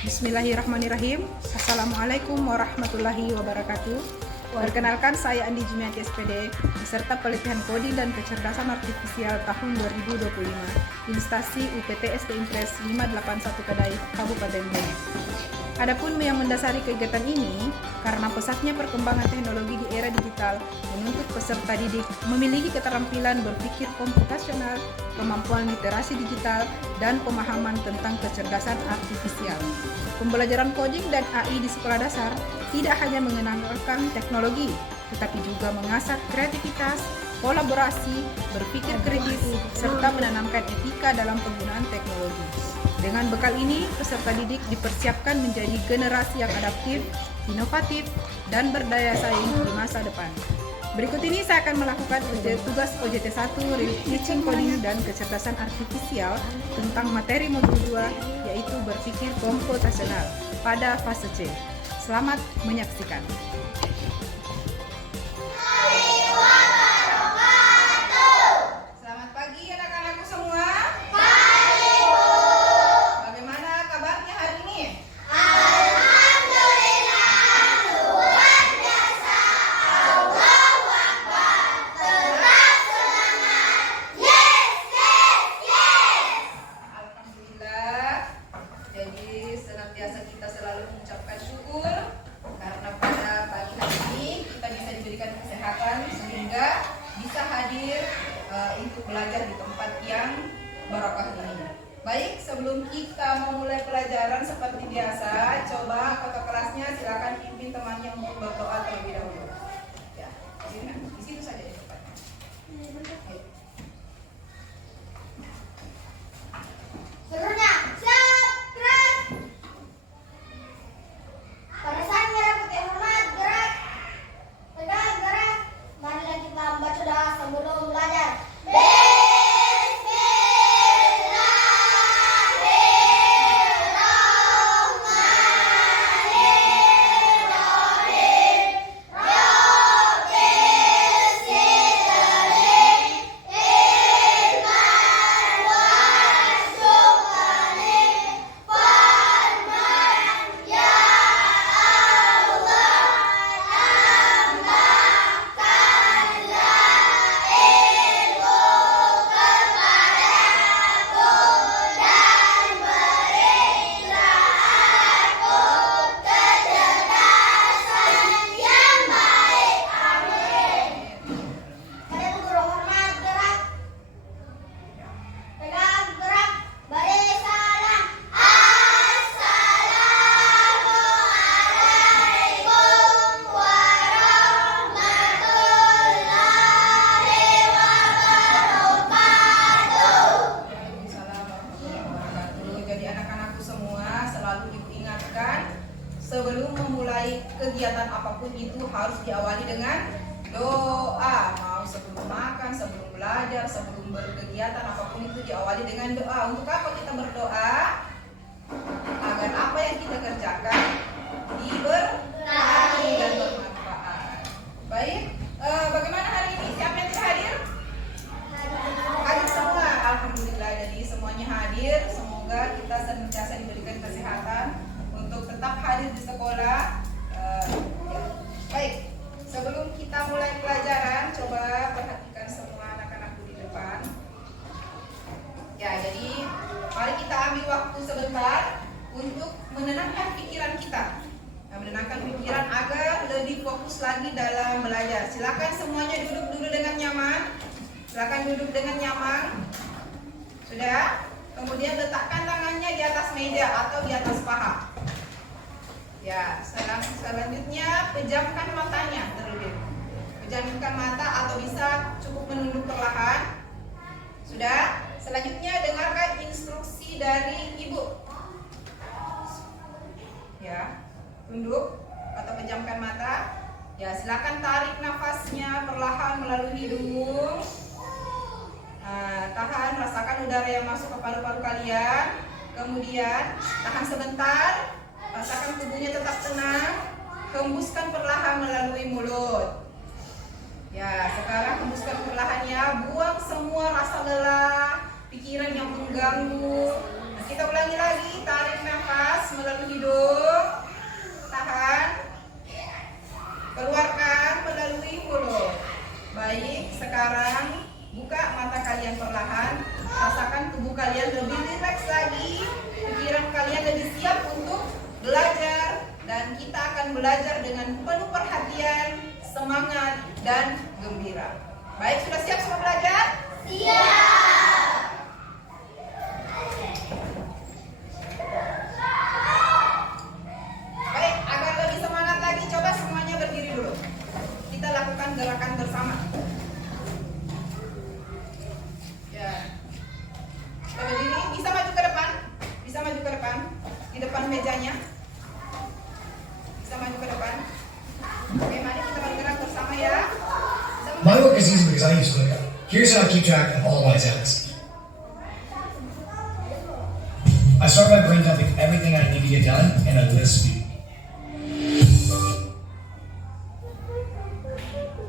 Bismillahirrahmanirrahim. Assalamualaikum warahmatullahi wabarakatuh. Perkenalkan, saya Andi Jumiati SPD, peserta pelatihan coding dan kecerdasan artifisial tahun 2025, instansi UPT SD Impres 581 Kedai, Kabupaten Bone. Adapun yang mendasari kegiatan ini, karena pesatnya perkembangan teknologi di era digital menuntut peserta didik memiliki keterampilan berpikir komputasional, kemampuan literasi digital, dan pemahaman tentang kecerdasan artifisial. Pembelajaran coding dan AI di sekolah dasar tidak hanya mengenalkan teknologi, tetapi juga mengasah kreativitas, kolaborasi, berpikir kritis, serta menanamkan etika dalam penggunaan teknologi. Dengan bekal ini, peserta didik dipersiapkan menjadi generasi yang adaptif, inovatif, dan berdaya saing di masa depan. Berikut ini saya akan melakukan tugas OJT 1 Teaching Coding dan Kecerdasan Artifisial tentang materi modul 2, yaitu berpikir komputasional pada fase C. Selamat menyaksikan. Selamat pagi anak-anakku semua. Pagi, Bu. Bagaimana kabarnya hari ini? Alhamdulillah, luar biasa. Allahu Akbar. Terus semangat. Yes, yes, yes. Alhamdulillah. Jadi senantiasa kita selalu mengucapkan syukur karena pada pagi hari ini kita bisa diberikan kesehatan sehingga bisa hadir untuk belajar di tempat yang barokah ini. Baik, sebelum kita memulai pelajaran seperti biasa, coba kakak kelasnya silakan pimpin temannya untuk berdoa terlebih dahulu. Ya, di situ saja ya tempatnya. Ayo. Seluruhnya, subscribe. Barisan merah putih hormat, gerak. Tegak, gerak. Marilah kita membaca doa sebelum belajar. Sebelum memulai kegiatan apapun itu harus diawali dengan doa. Mau sebelum makan, sebelum belajar, sebelum berkegiatan apapun itu diawali dengan doa. Untuk apa kita berdoa? Agar apa yang kita kerjakan diberkahi dan bermanfaat. Baik, bagaimana hari ini? Siapa yang tidak hadir? Hadir semua, alhamdulillah. Jadi semuanya hadir. Semoga kita senantiasa diberikan kesehatan untuk tetap hadir di sekolah. Ya. Baik, sebelum kita mulai pelajaran, coba perhatikan semua anak-anakku di depan. Ya, jadi mari kita ambil waktu sebentar untuk menenangkan pikiran kita. Menenangkan pikiran agar lebih fokus lagi dalam belajar. Silakan semuanya duduk dulu dengan nyaman. Silakan duduk dengan nyaman. Sudah? Kemudian letakkan tangannya di atas meja atau di atas paha. Ya, selanjutnya pejamkan matanya terlebih. Pejamkan mata atau bisa cukup menunduk perlahan. Sudah? Selanjutnya dengarkan instruksi dari ibu. Ya, tunduk atau pejamkan mata. Ya, silakan tarik nafasnya perlahan melalui hidung. Tahan, rasakan udara yang masuk ke paru-paru kalian. Kemudian tahan sebentar. Rasakan tubuhnya tetap tenang. Hembuskan perlahan melalui mulut. Ya, sekarang hembuskan perlahan ya. Buang semua rasa lelah, pikiran yang mengganggu. Nah, kita ulangi lagi. Tarik nafas melalui hidung, tahan, keluarkan melalui mulut. Baik, sekarang buka mata kalian perlahan, rasakan tubuh kalian lebih rileks lagi, pikiran kalian lebih siap untuk belajar, dan kita akan belajar dengan penuh perhatian, semangat, dan gembira. Baik, sudah siap semua belajar? Siap. Baik, agar lebih semangat lagi, coba semuanya berdiri dulu. Kita lakukan gerakan bersama. Ya. Kita berdiri, bisa maju ke depan. Bisa maju ke depan. Di depan mejanya. Bisa maju ke depan. Oke, mari kita bergerak bersama ya. My work is easy because I use ClickUp. Here's how I keep track of all my tasks. I start by brain dumping everything I need to get done in a list view.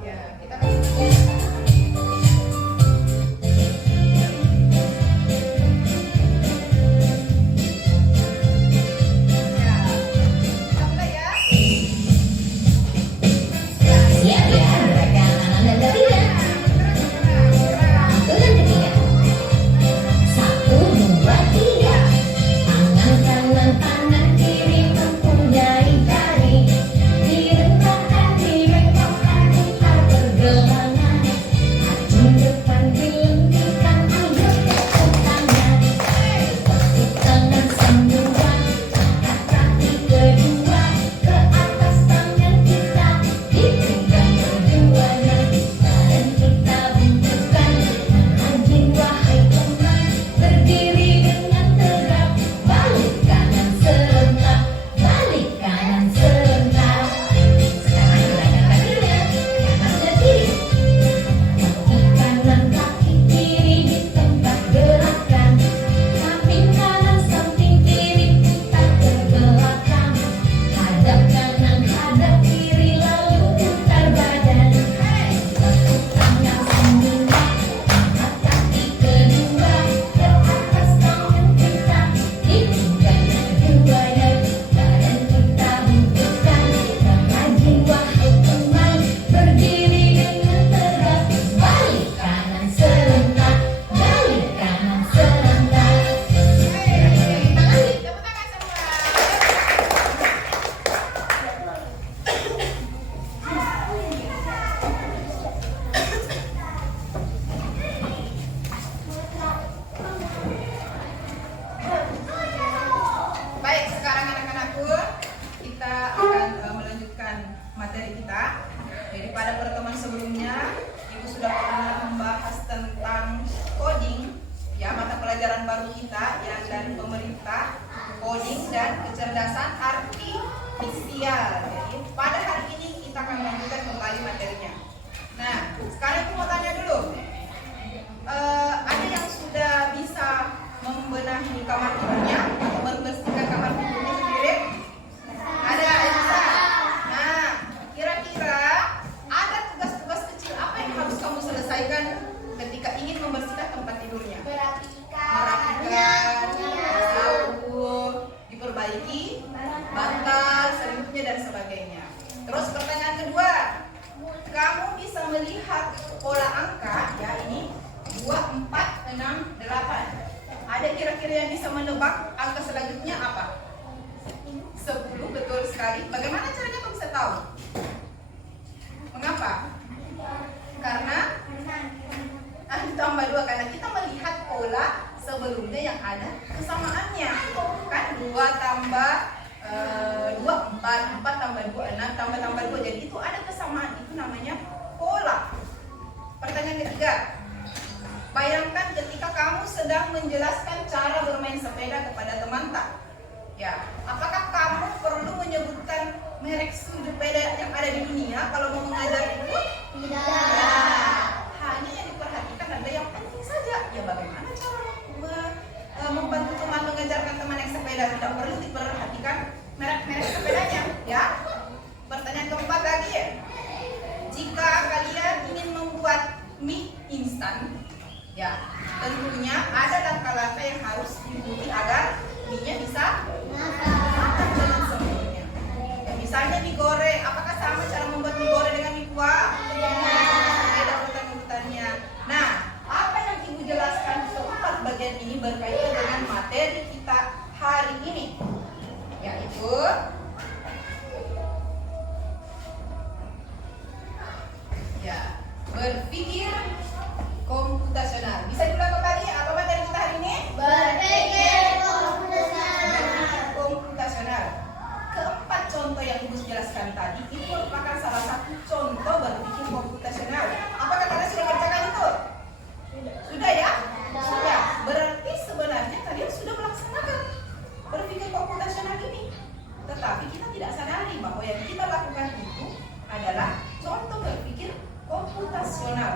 Ya, kita kasih. Ya, kita mulai ya. Siap ya, gerakan kanan dan ketiga. Satu dan ketiga. 1, 2, 3. Tangan kanan, tangan kiri tempuh jari jari. Direntangkan, direntangkan, putar pergelangan. Kaki depan dilengkungkan, ayo tepuk tangan. Tepuk tangan semua, angkat kaki kedua ke atas tangan kita. Dipegang keduanya, badan kita bentukkan. Rajin wahai teman, berdiri dengan tegak. Balik kanan serentak, balik kanan serentak. Sekarang gerakan kakinya, kanan dan kiri. Kaki kanan, kaki kiri di tempat gerakan. Samping kanan, samping kiri, putar ke belakang. Hadap kanan, hadap kiri, lalu putar badan. Tepuk tangan semua, angkat kaki kedua ke atas tangan kita. Dipegang keduanya, badan kita bentukkan. Rajin wahai teman, berdiri dengan tegak. Balik kanan serentak, balik kanan serentak. Gerakan tangan nih. Tepuk tangan semua. Baik, sekarang anak-anakku, kita akan melanjutkan materi kita. Jadi pada pertemuan sebelumnya, Ibu sudah pernah membahas tentang coding, ya, mata pelajaran baru kita yang dari pemerintah, coding dan kecerdasan artifisial. Jadi pada hari ini kita akan melanjutkan kembali materinya. Nah, sekarang aku mau tanya dulu, ada yang sudah bisa membenahi kamar tidurnya atau membersihkan kamar tidurnya sendiri? Ada yang bisa? Nah, kira-kira ada tugas-tugas kecil apa yang harus kamu selesaikan ketika ingin membersihkan tempat tidurnya? Merapikan, disapu, diperbaiki bantal, selimutnya dan sebagainya. Terus pertanyaan kedua, kamu bisa melihat pola angka, ya, ini 2, 4, 6, 8. Ada kira-kira yang bisa menebak angka selanjutnya apa? 10, betul sekali. Bagaimana caranya kamu bisa tahu? Mengapa? Karena ditambah 2, karena kita melihat pola sebelumnya yang ada kesamaannya. Kan 2 tambah 2, 4 tambah 2, 6 tambah 2. Jadi itu ada kesamaan, itu namanya pola. Pertanyaan ketiga, bayangkan ketika kamu sedang menjelaskan cara bermain sepeda kepada teman tak? Ya, apakah kamu perlu menyebutkan merek sepeda yang ada di dunia kalau mau mengajar itu? Tidak. Ya, hanya yang diperhatikan ada yang penting saja. Ya, bagaimana cara membantu teman mengajarkan teman yang sepeda? Tidak perlu diperhatikan merek-merek sepedanya. Ya. Pertanyaan keempat lagi ya. Jika kalian ingin membuat mie instan, ya, tentunya ada langkah-langkah yang harus diikuti agar mie-nya bisa matang. Misalnya mie goreng, apakah sama cara membuat mie goreng dengan mie kuah? Beda urutan-urutannya. Nah, apa yang Ibu jelaskan keempat bagian ini berkaitan dengan materi kita hari ini, yaitu berpikir komputasional. Bisa diulang kembali apa materi kita hari ini? Berpikir komputasional. Berpikir komputasional. Keempat contoh yang Ibu jelaskan tadi itu merupakan salah satu contoh berpikir komputasional. Apakah kalian sudah kerjakan itu? Sudah ya? Sudah. Berarti sebenarnya kalian sudah melaksanakan berpikir komputasional ini. Tetapi kita tidak sadari bahwa yang kita lakukan itu adalah contoh berpikir komputasional.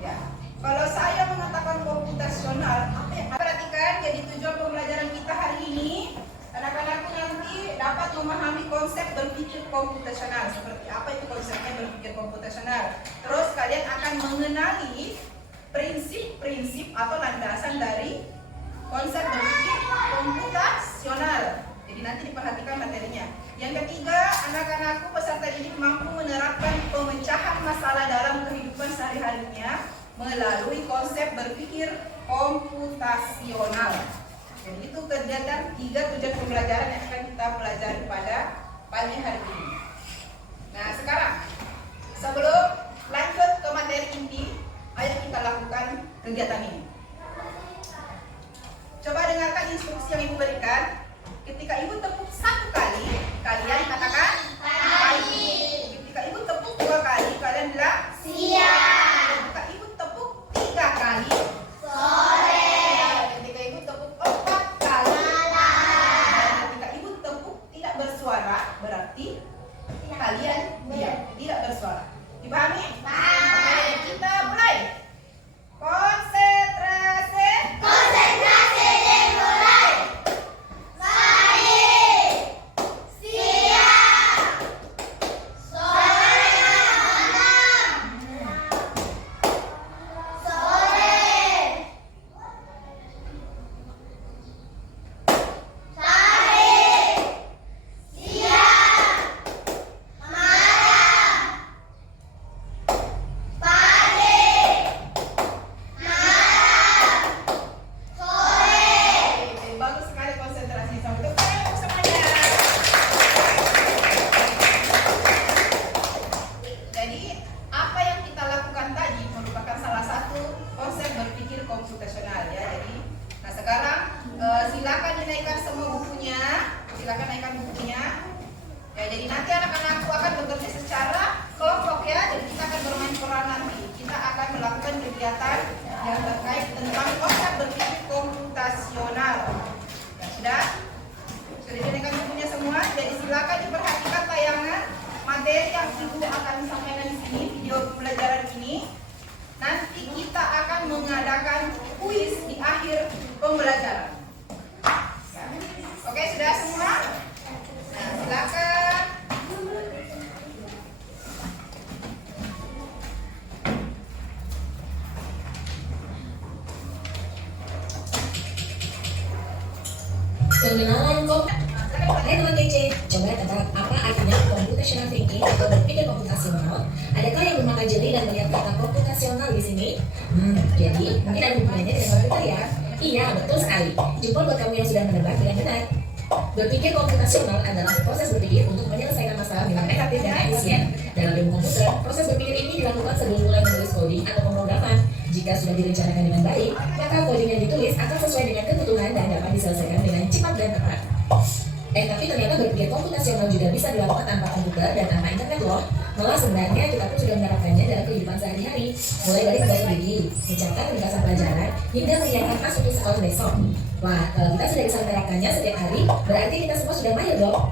Ya. Kalau saya mengatakan komputasional, apa yang perhatikan jadi tujuan pembelajaran kita hari ini, anak-anakku nanti dapat memahami konsep berpikir komputasional. Seperti apa itu konsepnya berpikir komputasional. Terus kalian akan mengenali prinsip-prinsip atau landasan dari konsep berpikir komputasional. Jadi nanti diperhatikan materinya. Yang ketiga, anak-anakku peserta didik mampu menerapkan pemecahan masalah dalam kehidupan sehari-harinya melalui konsep berpikir komputasional. Jadi itu kegiatan 3 tujuan pembelajaran yang akan kita pelajari pada pagi hari ini. Nah, sekarang sebelum lanjut ke materi inti, ayo kita lakukan kegiatan ini. Coba dengarkan instruksi yang Ibu berikan. Ketika Ibu tepuk 1 kali, kalian katakan pagi. Ketika Ibu tepuk 2 kali, kalian bilang Siang. Ketika Ibu tepuk 3 kali, Sore. ketika Ibu tepuk 4 kali, dan ketika Ibu tepuk tidak bersuara, berarti kalian diam, tidak bersuara. Dipahami? Oke, kita mulai. Konsentrasi. Konsentrasi dimulai. Pagi. Siang. Sore. Malam. Sore. Pagi. Siang. Malam. Pagi. Malam. Sore. Bagus sekali konsentrasi sampai itu. Ayo semuanya. Jadi apa yang kita lakukan tadi merupakan salah satu konsep berpikir komputasional ya. Jadi, nah sekarang silakan dinaikkan semua bukunya. Silakan naikkan bukunya. Ya, jadi nanti anak-anakku akan bekerja secara kelompok ya. Jadi kita akan bermain peran nanti. Kita akan melakukan kegiatan yang terkait tentang konsep berpikir komputasional. Ya, sudah? Sudah dinaikkan bukunya semua. Jadi silakan diperhatikan tayangan materi yang Ibu akan sampaikan di sini, video pembelajaran ini. Nanti kita akan mengadakan kuis di akhir pembelajaran. Ya. Oke, sudah semua? Nah, silakan. Pengenalan Hai teman kece, coba tebak apa artinya computational thinking atau berpikir komputasional? Adakah yang mempelajari dan melihat kata komputasional di sini? Jadi mungkin ada hubungannya dengan komputer ya? Iya, betul sekali. Jempol buat kamu yang sudah menebak dengan benar. Berpikir komputasional adalah proses berpikir untuk menyelesaikan masalah dengan efektif dan efisien. Dalam ilmu komputer, proses berpikir ini dilakukan sebelum mulai menulis coding atau pemrograman. Jika sudah direncanakan dengan baik, maka coding yang ditulis akan sesuai dengan kebutuhan dan dapat diselesaikan dengan cepat dan tepat. Tapi ternyata berpikir komputasional juga bisa dilakukan tanpa komputer dan tanpa internet loh. Malah sebenarnya kita pun sudah menerapkannya dalam kehidupan sehari-hari. Mulai dari membaca buku, mencatat ringkasan pelajaran, hingga menyiapkan tas untuk sekolah besok. Wah, kalau kita sudah bisa menerapkannya setiap hari, berarti kita semua sudah mahir dong.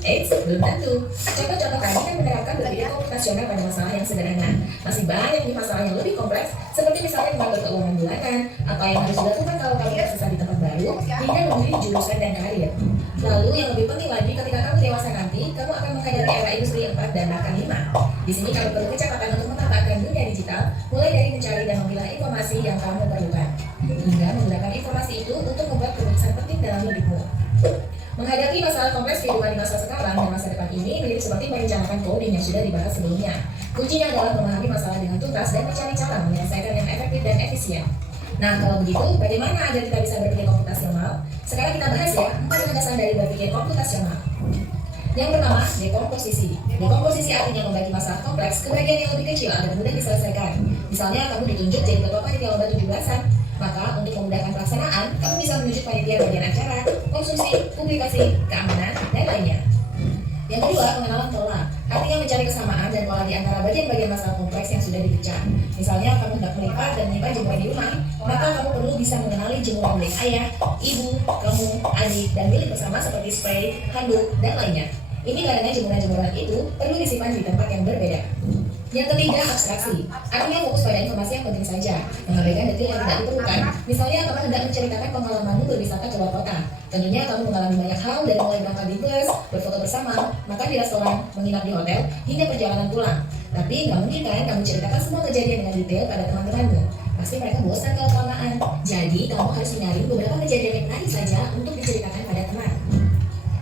Belum tentu. Contoh-contoh tadi kan menerapkan berpikir komputasional pada masalah yang sederhana. Masih banyak nih masalah yang lebih kompleks, seperti misalnya mengatur keuangan bulanan, apa yang harus dilakukan kalau kamu tersesat di tempat baru, hingga memilih jurusan dan karir. Lalu yang lebih penting lagi, ketika kamu dewasa nanti, kamu akan menghadapi era industri 4 dan bahkan 5. Di sini kamu perlu kecepatan untuk memanfaatkan dunia digital, mulai dari mencari dan memilah informasi yang kamu perlukan, hingga menggunakan informasi itu untuk membuat keputusan penting dalam hidupmu. Menghadapi masalah kompleks kehidupan di masa sekarang dan masa depan ini mirip seperti merencanakan coding yang sudah dibahas sebelumnya. Kuncinya adalah memahami masalah dengan tuntas dan mencari cara menyelesaikan yang efektif dan efisien. Nah, kalau begitu, bagaimana agar kita bisa berpikir komputasional? Sekarang kita bahas ya, 4 landasan dari berpikir komputasional. Yang pertama, dekomposisi. Dekomposisi artinya membagi masalah kompleks ke bagian yang lebih kecil agar mudah diselesaikan. Misalnya, kamu ditunjuk jadi ketua panitia lomba 17-an. Maka, untuk memudahkan pelaksanaan, kamu bisa menunjuk panitia bagian acara, konsumsi, publikasi, keamanan, dan lainnya. Yang kedua, pengenalan pola. Artinya mencari kesamaan dan pola di antara bagian-bagian masalah kompleks yang sudah dipecah. Misalnya, kamu hendak melipat dan menyimpan jemuran di rumah, maka kamu perlu bisa mengenali jemuran milik ayah, ibu, kamu, adik, dan milik bersama seperti spray, handuk, dan lainnya. Ini karena jemuran-jemuran itu perlu disimpan di tempat yang berbeda. Yang ketiga, abstraksi. Artinya fokus pada informasi yang penting saja, mengabaikan detail yang tidak diperlukan. Misalnya, kamu hendak menceritakan pengalamanmu berwisata ke luar kota. Tentunya kamu mengalami banyak hal dari mulai berangkat di bus, berfoto bersama, makan di restoran, menginap di hotel, hingga perjalanan pulang. Tapi nggak mungkin kan kamu ceritakan semua kejadian dengan detail pada teman-temanmu. Pasti mereka bosan kalau kelamaan. Jadi, kamu harus menyaring beberapa kejadian yang menarik saja untuk diceritakan pada teman.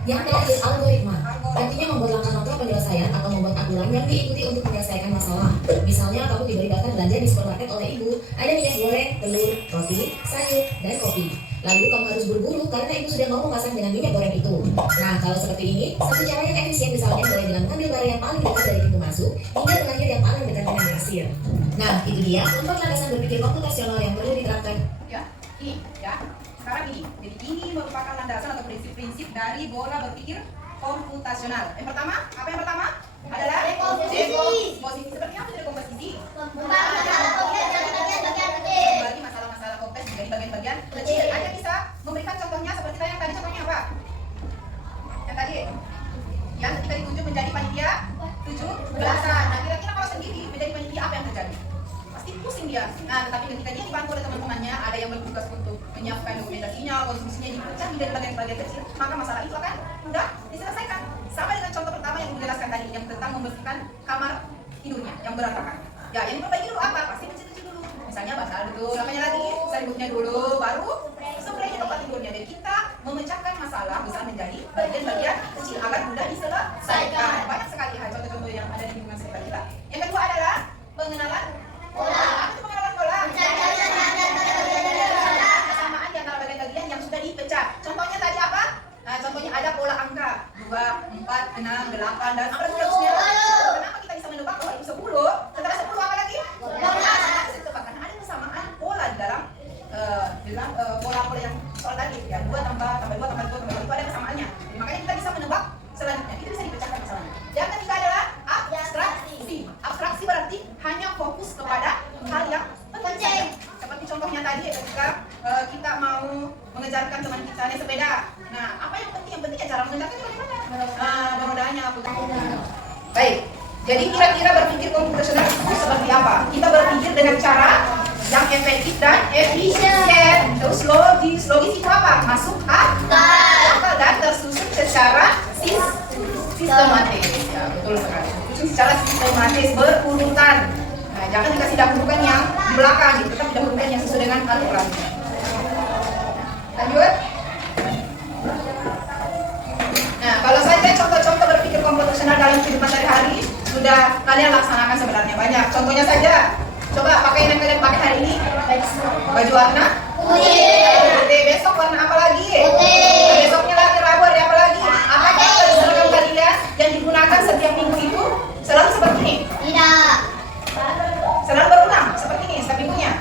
Yang terakhir, algoritma. Artinya membuat langkah-langkah penyelesaian atau membuat aturan yang diikuti untuk menyelesaikan masalah. Misalnya, kamu diberi daftar belanja di supermarket oleh ibu, ada minyak goreng, telur, roti, sayur, dan kopi. Lalu kamu harus buru-buru karena ibu sudah mau memasak dengan minyak goreng itu. Nah, kalau seperti ini, satu cara yang efisien misalnya mulai dengan mengambil barang yang paling dekat dari pintu masuk, hingga terakhir yang paling dekat dengan kasir. Nah, itu dia 4 landasan berpikir komputasional yang perlu diterapkan. Ya, ini ya. Sekarang ini. Jadi ini merupakan landasan atau prinsip-prinsip dari pola berpikir komputasional. Yang pertama, apa yang pertama? Adalah Dekomposisi. dekomposisi. Seperti apa dekomposisi? Membagi masalah kompleks jadi bagian-bagian kecil. Membagi masalah-masalah kompleks menjadi bagian-bagian kecil. Anda bisa memberikan contohnya seperti yang tadi. Contohnya apa? Yang tadi. Yang ketika ditunjuk menjadi panitia 17-an. Nah, kira-kira kalau sendiri menjadi panitia apa yang terjadi? Pasti pusing dia. Nah, tetapi ketika dia dibantu oleh teman-temannya, ada yang bertugas untuk menyiapkan dokumentasinya, konsumsinya dipecah menjadi bagian-bagian kecil, maka masalah itu akan mudah diselesaikan. Sama dengan contoh pertama yang dijelaskan tadi, yang tentang membersihkan kamar tidurnya yang berantakan. Ya, yang diperbaiki dulu apa? Pasti cuci dulu. Misalnya basah betul, apanya lagi? Selimutnya dulu, baru spraynya tempat tidurnya. Jadi kita memecahkan masalah besar menjadi bagian-bagian kecil agar mudah diselesaikan. Banyak sekali contoh-contoh yang ada di lingkungan sekitar kita. Yang kedua adalah pengenalan pola. Apa itu pengenalan pola? Kesamaan di antara bagian-bagian yang sudah dipecah. Contohnya tadi apa? Nah, contohnya ada pola angka 2, 4, 6, 8 dan apa seterusnya. Kenapa kita bisa menebak bahwa itu 10? Setelah 10 apa lagi? 12. Ditebak karena ada kesamaan pola di dalam pola-pola yang soal tadi ya 2 tambah 2 tambah 2 tambah 2 itu ada kesamaannya. Jadi, makanya kita bisa menebak selanjutnya. Itu bisa dipecahkan masalahnya. Yang ketiga adalah abstraksi. Abstraksi berarti hanya fokus kepada hal yang penting. Seperti contohnya tadi ketika kita mau mengejarkan teman kita naik sepeda. Nah, apa yang penting? Yang penting ya cara mengejarkannya bagaimana? Rodanya apa? Baik. Jadi kira-kira berpikir komputasional itu seperti apa? Kita berpikir dengan cara yang efektif dan efisien. Terus logis. Logis itu apa? Masuk akal dan tersusun secara sistematis. Ya, betul sekali. Secara sistematis berurutan. Nah, jangan dikasih dahulukan yang di belakang, gitu. Tetap dahulukan yang sesuai dengan aturan. Lanjut. Nah, kalau saja contoh-contoh berpikir komputasional dalam kehidupan sehari-hari sudah kalian laksanakan sebenarnya banyak. Contohnya saja, coba pakaian yang kalian pakai hari ini. Baju warna putih. Besok warna apa lagi? Putih. Besoknya lagi Rabu hari apa lagi? Apakah seragam kalian yang digunakan setiap minggu itu selalu seperti ini? Tidak. Selalu berulang seperti ini setiap minggunya.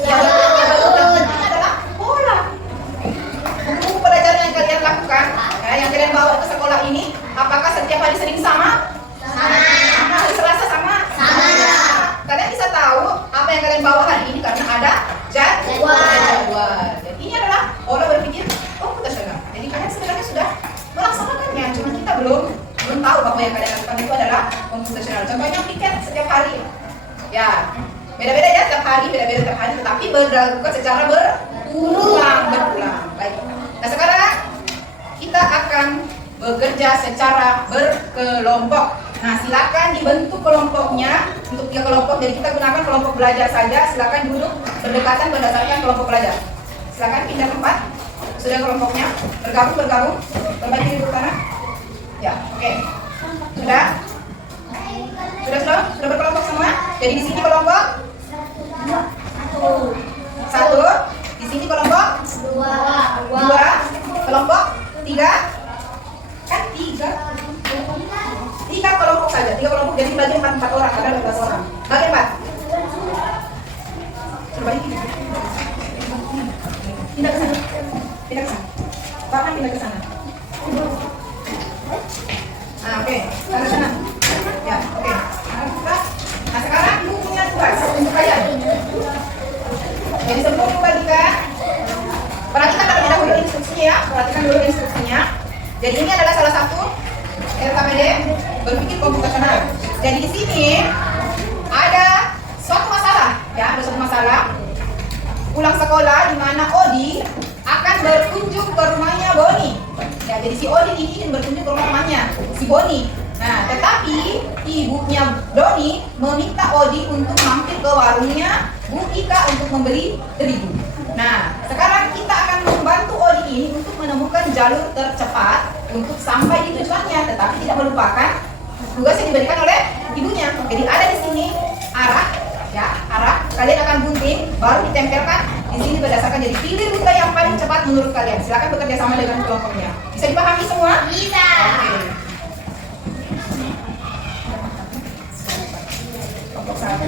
Yang berulang ini adalah pola. Buku pelajaran yang kalian lakukan, yang kalian bawa ke sekolah ini, apakah setiap hari Senin sama? Sama. Hari Selasa sama? Sama. Kalian bisa tahu apa yang kalian bawa hari ini karena ada jadwal. Jadi ini adalah pola berpikir komputasional. Jadi kalian sebenarnya sudah melaksanakannya, cuma kita belum tahu bahwa yang kalian lakukan itu adalah komputasional. Contohnya tiket setiap hari. Ya, beda-beda ya setiap hari, tetapi dilakukan secara berulang. Baik. Nah, sekarang kita akan bekerja secara berkelompok. Nah, silakan dibentuk kelompoknya untuk 3 kelompok. Jadi kita gunakan kelompok belajar saja. Silakan duduk berdekatan berdasarkan kelompok belajar. Silakan pindah tempat Sudah kelompoknya? Bergabung. Berbagi duduk tanah. Ya, oke. Sudah? Sudah berkelompok semua? Jadi di sini kelompok satu, di sini kelompok dua, kelompok tiga, kan tiga kelompok saja, tiga kelompok jadi bagi empat orang, ada 12 orang. Bagi 4. Berbagi. Pindah ke sana. Farhan pindah ke sana. Nah, oke. Ke sana. Ya, oke. Nah, sekarang ibu punya tugas untuk kalian. Jadi sebelum membagikan, perhatikan terlebih dahulu instruksinya ya. Perhatikan dulu instruksinya. Jadi ini adalah salah satu RKPD berpikir komputasional. Jadi di sini ada suatu masalah, ya, ada suatu masalah pulang sekolah di mana Odi akan berkunjung ke rumahnya Boni. Ya, jadi si Odi ini ingin berkunjung ke rumah temannya, si Boni. Nah, tetapi ibunya Doni meminta Odi untuk mampir ke warungnya Bu Ika untuk membeli terigu. Nah, sekarang kita akan membantu Odi ini untuk menemukan jalur tercepat untuk sampai di tujuannya, tetapi tidak melupakan tugas yang diberikan oleh ibunya. Jadi ada di sini arah, ya, arah. Kalian akan gunting, baru ditempelkan di sini berdasarkan. Jadi pilih rute yang paling cepat menurut kalian. Silakan bekerja sama dengan kelompoknya. Bisa dipahami semua? Bisa. Oke. Kelompok satu.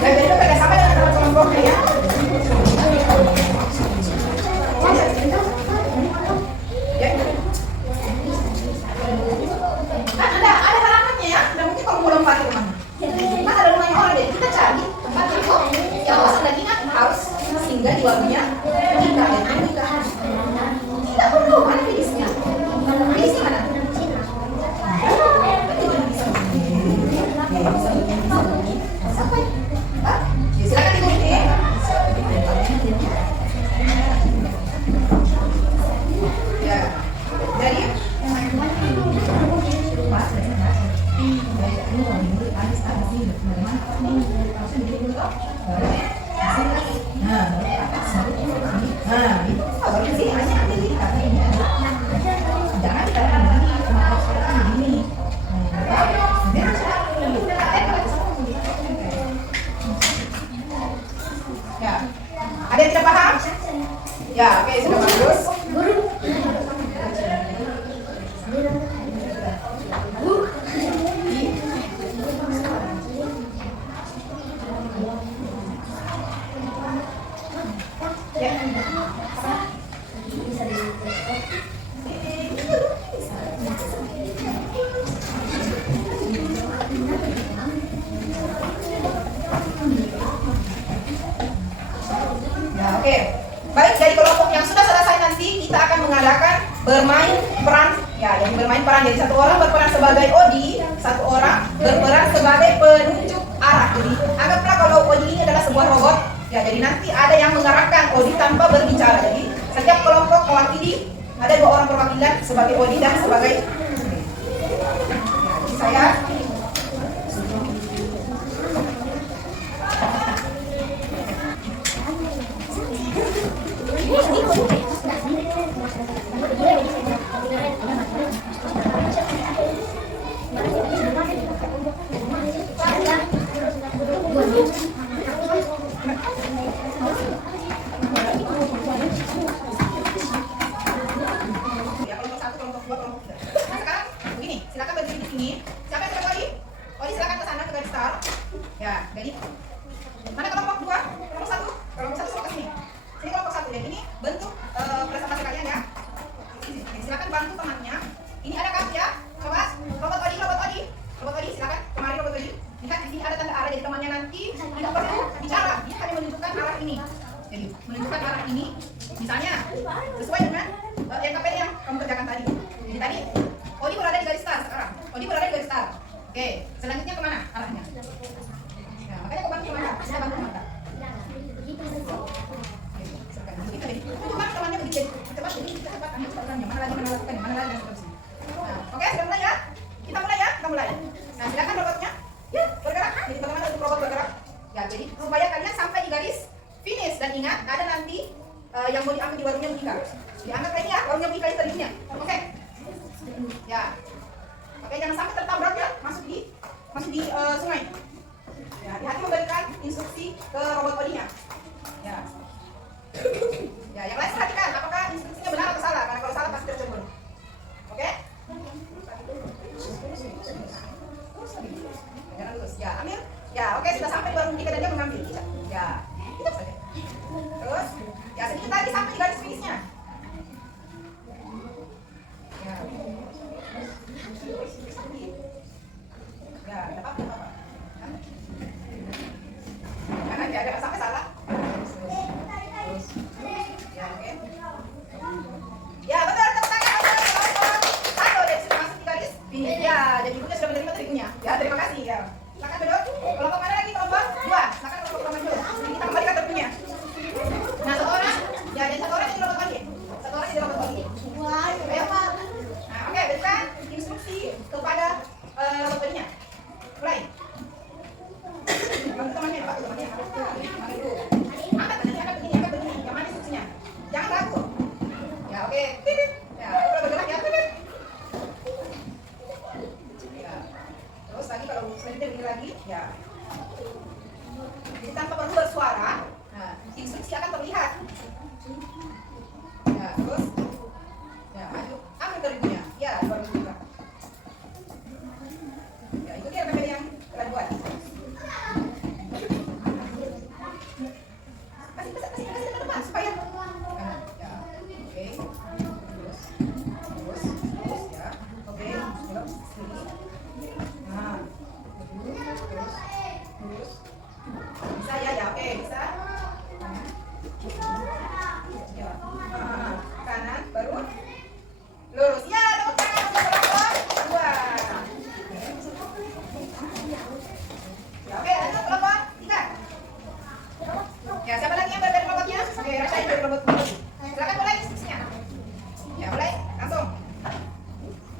Jadi bekerja sama dengan teman kelompoknya ya. Kan ada halamannya ya. Tidak mungkin kamu mau lompat ke rumahnya. Kan ada rumahnya orang, jadi kita cari tempat itu yang kosong dan ingat harus singgah di warungnya Ika ya. Tidak perlu, mana filisnya? Filisnya mana? Silakan digunting. Ya, jadi ya, ada yang tidak paham? Ya, oke, sudah bagus. Oke, baik, dari kelompok yang sudah selesai nanti kita akan mengadakan bermain peran. Ya, jadi bermain peran. Jadi satu orang berperan sebagai Odi, satu orang berperan sebagai penunjuk arah. Jadi anggaplah kalau Odi ini adalah sebuah robot. Ya, jadi nanti ada yang mengarahkan Odi tanpa berbicara. Jadi setiap kelompok mewakili, ada 2 orang perwakilan sebagai Odi dan sebagai saya. Ya, kelompok 1, kelompok 2, kelompok 3. Nah, sekarang begini, silakan berdiri di sini. Siapa yang sudah Odi? Odi silakan ke sana ke garis start. Ya, jadi mana kelompok 2? Kelompok 1. Kelompok 1 ke sini. Ini kelompok 1 ya. Ini bentuk presentasi kalian ya. Sini. Silakan bantu temannya. Ini ada kartu ya. Coba robot Odi, silakan. Kemari robot Odi. Lihat di sini ada tanda arah, jadi temannya nanti tidak perlu bicara, dia hanya menunjukkan arah ini. Jadi menunjukkan arah ini, misalnya sesuai dengan RKPD yang kamu kerjakan tadi. Jadi tadi Odi berada di garis start sekarang. Odi berada di garis start. Oke, selanjutnya kemana? Dan ingat, ada nanti yang mau diambil di warungnya Bika. Diangkat lagi ya, warungnya Bika itu tadinya. Oke? Ya. Oke, jangan sampai tertabrak ya, masuk di sungai. Ya, hati-hati memberikan instruksi ke robot bodinya. Ya. Ya, yang lain perhatikan apakah instruksinya benar atau salah, karena kalau salah pasti tercebur. Oke? Jangan lurus. Ya, ambil. Ya, oke, sudah sampai di warung Bika dan dia mengambil. Ya, itu saja. Terus, ya sedikit lagi sampai di garis finishnya. Ya. Ya, tidak apa-apa. Karena dia jangan sampai salah. Terus. Ya, oke. Ya, betul, tepuk tangan. Satu, jadi sudah masuk di garis finish. Ya, jadi ibunya sudah menerima triknya. Ya, terima kasih. Ya. Silakan duduk. Kelompok mana lagi? Kelompok 2. Silakan kelompok pertama dulu. Jadi kita kembalikan triknya. Nah, satu orang. Ya, jadi satu orang jadi robot bagi. Satu orang jadi robot bagi. Ayo. Nah, oke, berikan instruksi kepada robot baginya. Mulai. Bantu temannya, Pak. Temannya. Angkat begini. Yang mana instruksinya? Jangan ragu. Ya, oke. Titit. Ya, udah bergerak ya. Titit. Ya. Terus lagi kalau selanjutnya begini lagi, ya. Jadi tanpa perlu bersuara, nah, instruksi akan terlihat. Ya, terus. Ya, maju. Ambil teribunya. Ya, baru buka. Ya, ikuti RPPD yang telah dibuat. Kasih ke depan supaya. Ya, oke. Terus ya. Oke, belok sini. Nah, terus. Bisa ya, oke, bisa. Ya. Nah, kanan, baru lurus. Ya, tepuk tangan untuk kelompok 2. Ya, oke, lanjut kelompok 3. Ya, siapa lagi yang dari robotnya? Oke, rasain dari robot. Silakan mulai instruksinya. Ya, mulai, langsung.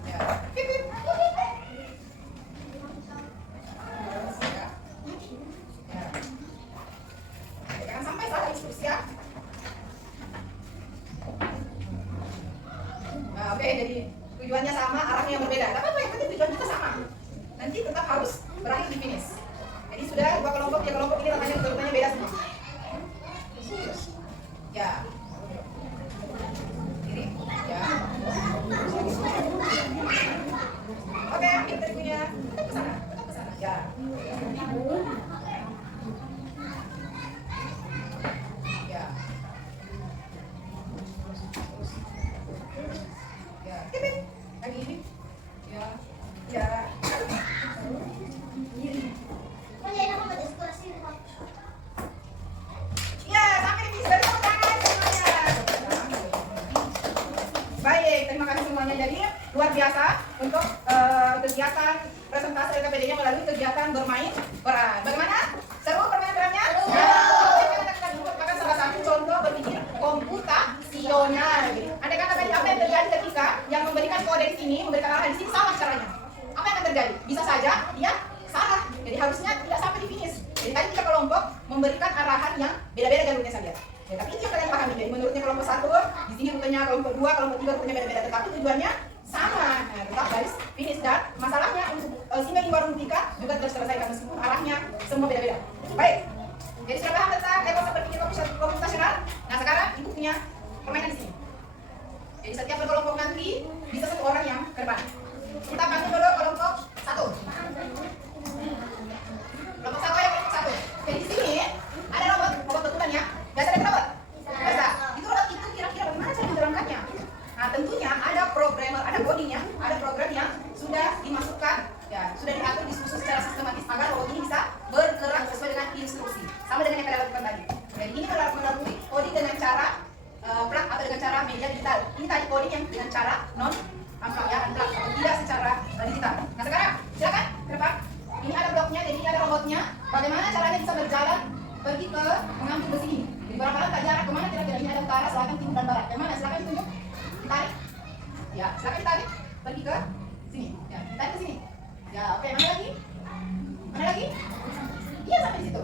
Ya, pip pip. Terus, ya. Ya. Jangan sampai salah instruksi ya. Nah, oke, jadi tujuannya sama, arahnya yang berbeda. Tapi apa yang penting tujuan kita sama. Nanti tetap harus berakhir di finish. Jadi sudah dua kelompok, ya kelompok ini namanya urutannya beda semua. Ya. Kiri. Ya. Oke, ambil teribunya. Tetap ke sana. Ya. Ya. Ya. Tipit. Lagi ini. Ya. Ya. Ya, sampai di sini. Tepuk tangan semuanya. Baik, terima kasih semuanya. Jadi luar biasa untuk kegiatan presentasi LKPD-nya melalui kegiatan bermain peran. Bagaimana? Seru permainan perannya? Kita merupakan salah satu contoh berpikir komputasional. Andai kata tadi apa yang terjadi ketika yang memberikan kode di sini, memberikan arahan di sini salah caranya. Apa yang akan terjadi? Bisa saja dia salah. Jadi harusnya tidak sampai di finish. Jadi tadi tiga kelompok memberikan arahan yang beda-beda jalurnya saja. Ya, tapi itu yang kalian pahami. Jadi menurutnya kelompok 1, di sini rutenya kelompok 2, kelompok 3 rutenya beda-beda, tetapi tujuannya sama. Nah, tetap garis finish dan masalahnya untuk singa di warung Bika juga terselesaikan meskipun arahnya semua beda-beda. Baik. Jadi sudah paham tentang konsep berpikir komputasional. Nah, sekarang ibu punya permainan di sini. Jadi setiap berkelompok nanti bisa satu orang yang ke depan. Kita panggil dulu kelompok 1. Kelompok 1 ya, kelompok 1. Oke, di sini ada robot betulan ya. Biasa ada robot? Biasa. Itu robot itu kira-kira bagaimana cara menjalankannya? Nah, tentunya ada programmer, ada codingnya, ada program yang sudah dimasukkan, ya, sudah diatur, disusun secara sistematis agar robot ini bisa bergerak sesuai dengan instruksi. Sama dengan yang kalian lakukan tadi. Jadi ini melalui coding dengan cara plug atau dengan cara media digital. Ini tadi coding yang dengan cara non plug ya, unplug atau tidak secara digital. Nah, sekarang silakan ke depan. Ini ada bloknya, jadi ini ada robotnya. Bagaimana caranya bisa berjalan pergi ke mengambil besi ini? Jadi barangkali tak jarak kemana kira-kira, ini ada utara, selatan, timur dan barat. Yang mana? Silakan ditunjuk. Ditarik. Ya, silakan ditarik. Pergi ke sini. Ya, ditarik ke sini. Ya, oke. Mana lagi? Mana lagi? Iya, sampai di situ.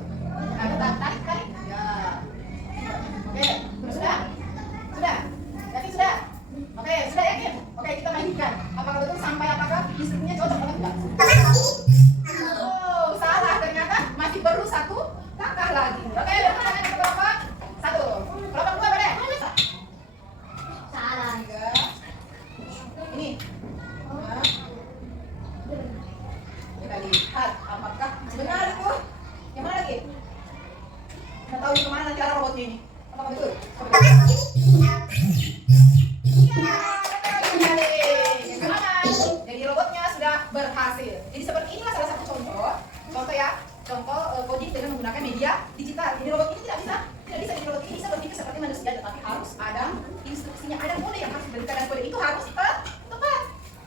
Nah, tarik. Ya. lagi. Oke, tangan ke kelompok 1. Kelompok 2 boleh? Salah. 3. Ini. Nah. Kita lihat apakah benar itu. Yang mana lagi? Kita tahu kemana nanti arah robotnya ini. Apakah betul? Yang kemana? Jadi robotnya sudah berhasil. Jadi seperti inilah salah satu contoh. Contoh ya. Contoh coding dengan menggunakan media digital. Jadi robot ini tidak bisa. Jadi robot ini bisa berpikir seperti manusia, tetapi harus ada instruksinya, ada kode yang harus diberikan, dan kode itu harus tepat.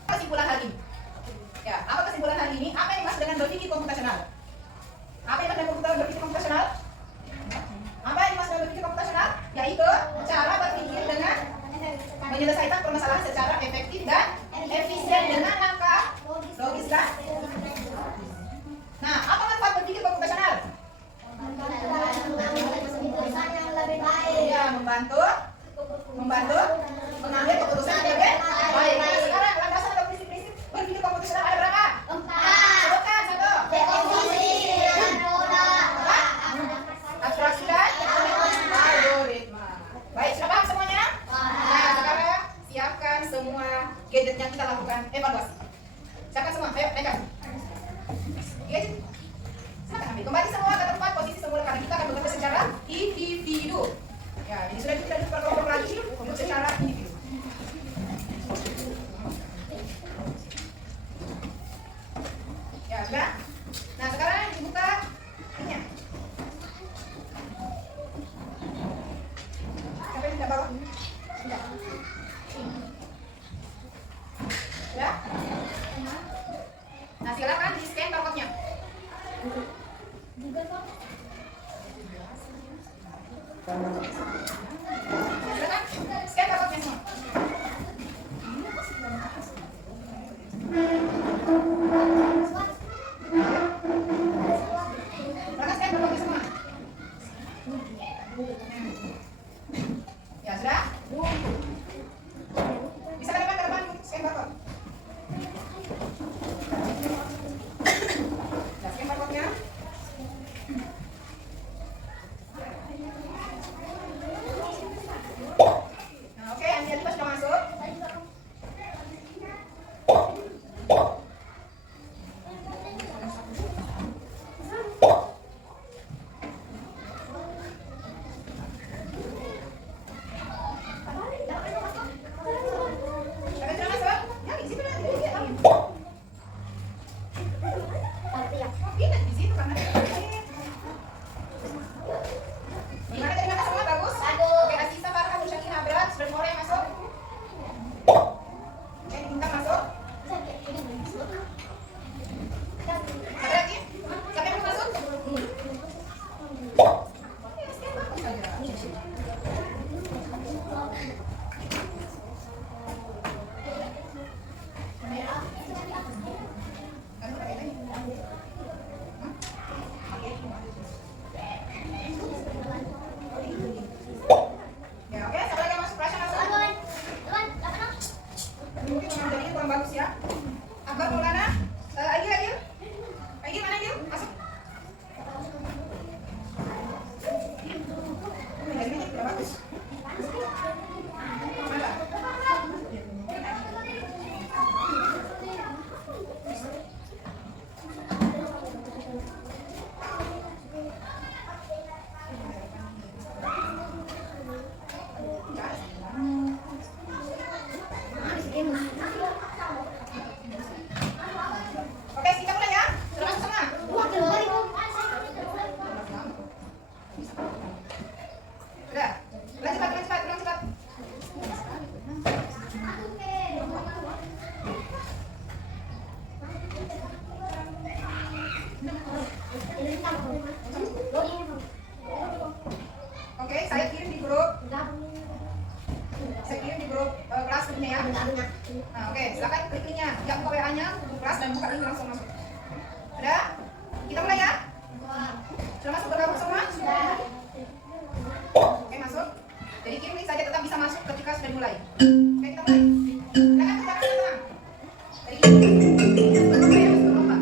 Kesimpulan hari ini. Ya, apa kesimpulan hari ini? Apa yang dimaksud dengan berpikir komputasional? Apa yang dimaksud dengan berpikir komputasional? Apa yang dimaksud dengan berpikir komputasional? Yaitu cara berpikir dengan menyelesaikan permasalahan secara efektif dan efisien dengan langkah logis dan. Nah, apa manfaat berpikir komputasional? Yang lebih baik. Ya, membantu mengambil keputusan yang lebih baik. Nah, sekarang landasan atau prinsip-prinsip berpikir komputasional ada berapa? 4. Sebutkan 1. Definisi dan roda. Abstraksi dan algoritma. Baik, sudah paham semuanya? Nah, sekarang siapkan semua gadget yang kita lakukan evaluasi. Siapkan semua, ayo naikkan. Gadget. Silakan ambil. Kembali semua ke tempat posisi semula karena kita akan bekerja secara individu. Ya, ini sudah tidak diperkelompok lagi untuk secara individu. Ya, sudah. Nah, sekarang dibuka ininya. Siapa yang tidak bawa? Tidak. Ya? Nah, silakan di scan barcode-nya. Silakan scan barcode-nya semua. Silakan scan barcode-nya semua. Ya, sudah? Bisa ke depan scan barcode. Nah, scan barcode-nya. Nah, oke, yang dia sudah masuk. Siapa yang sudah masuk? Ya, di situ nanti. Ini di situ karena. Gimana tadi mata semua bagus? Oke, Asisa, Farha, Musyakina, Berat, sudah semua orang yang masuk? Oke, Bintang masuk. Ada lagi? Siapa yang belum masuk? Oke, sekian bagus saja. Ya, oke, siapa lagi yang masuk? Prasya masuk. Mungkin memang jadinya kurang bagus ya. Akbar, Maulana, Aigil, mana Aigil? Masuk. Jadinya tidak bagus. Mana? Oke, kita mulai ya. Sudah masuk semua? Sudah. Ulang cepat. Oke, saya kirim di grup. Kelas punya ya. Nah, oke, silakan klik linknya. Ya, buka WA-nya, kelas dan buka link langsung masuk. Sudah? Kita mulai ya. Sudah masuk bergabung semua? Oke, masuk. Jadi kirim link saja, tetap bisa masuk ketika sudah dimulai. Oke, kita mulai. Silakan buka teman-teman. Berlomba ya, berlomba.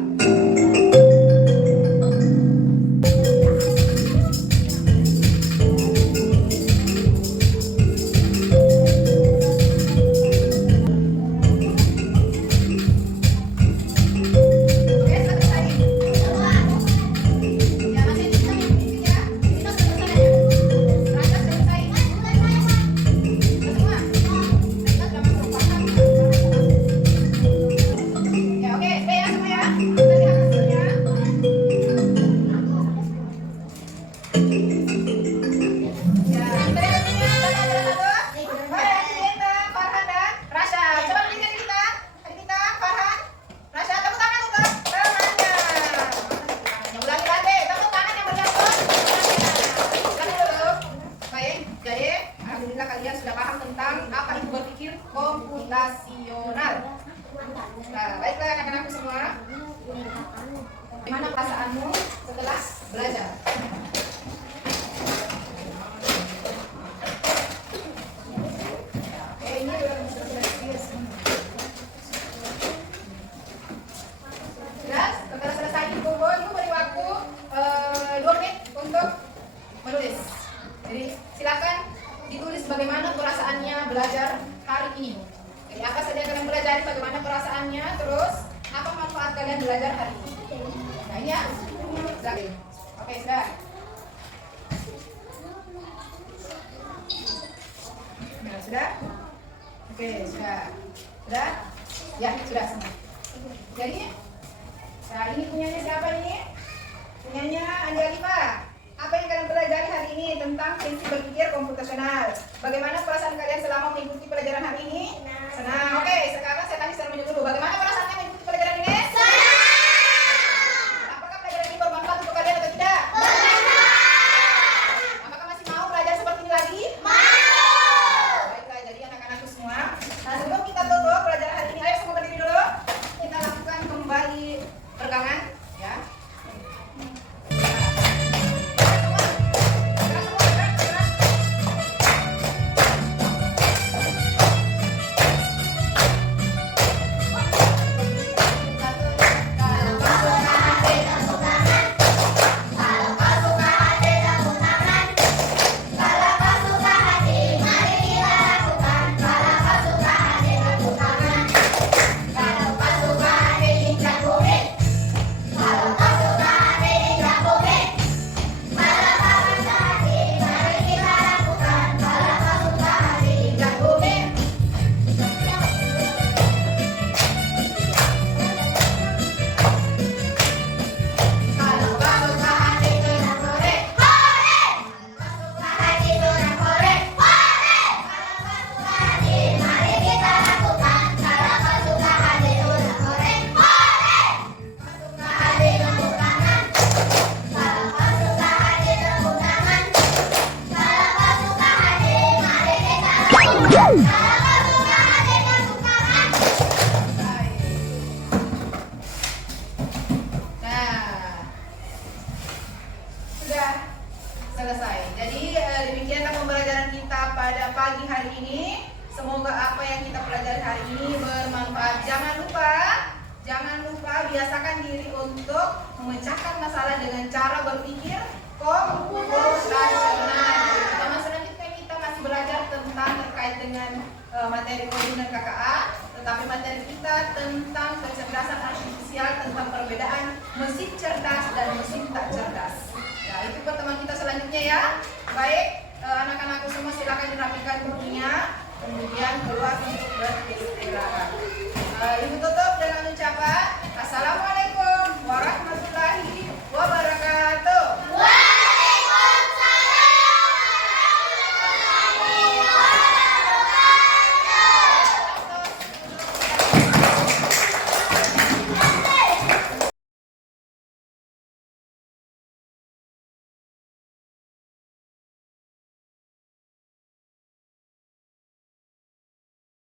menulis. Jadi silakan ditulis bagaimana perasaannya belajar hari ini. Jadi apa saja yang kalian pelajari, bagaimana perasaannya, terus apa manfaat kalian belajar hari ini. Nah ini ya. Oke, sudah. Nah, sudah? Oke, sudah. Sudah? Ya, sudah semua. Jadi, nah ini punyanya siapa ini? Punyanya Andi Alifah. Apa yang kalian pelajari hari ini tentang prinsip berpikir komputasional? Bagaimana perasaan kalian selama mengikuti pelajaran hari ini? Senang. Oke, sekarang saya tanya secara menyeluruh. Bagaimana perasaannya mengikuti pelajaran ini? Apakah pelajaran ini bermanfaat untuk kalian atau tidak? Apakah masih mau belajar seperti ini lagi? Baiklah, jadi anak-anakku semua. Nah, sebelum kita tutup pelajaran hari ini, ayo semua berdiri dulu. Kita lakukan kembali peregangan, ya. Sudah selesai. Jadi demikianlah pembelajaran kita pada pagi hari ini. Semoga apa yang kita pelajari hari ini bermanfaat. Jangan lupa biasakan diri untuk memecahkan masalah dengan cara berpikir komputasional. Tema selanjutnya kita masih belajar tentang terkait dengan materi coding dan KKA, tetapi materi kita tentang kecerdasan artifisial, tentang perbedaan mesin cerdas dan mesin tak cerdas. Ya, itu pertemuan kita selanjutnya ya. Baik.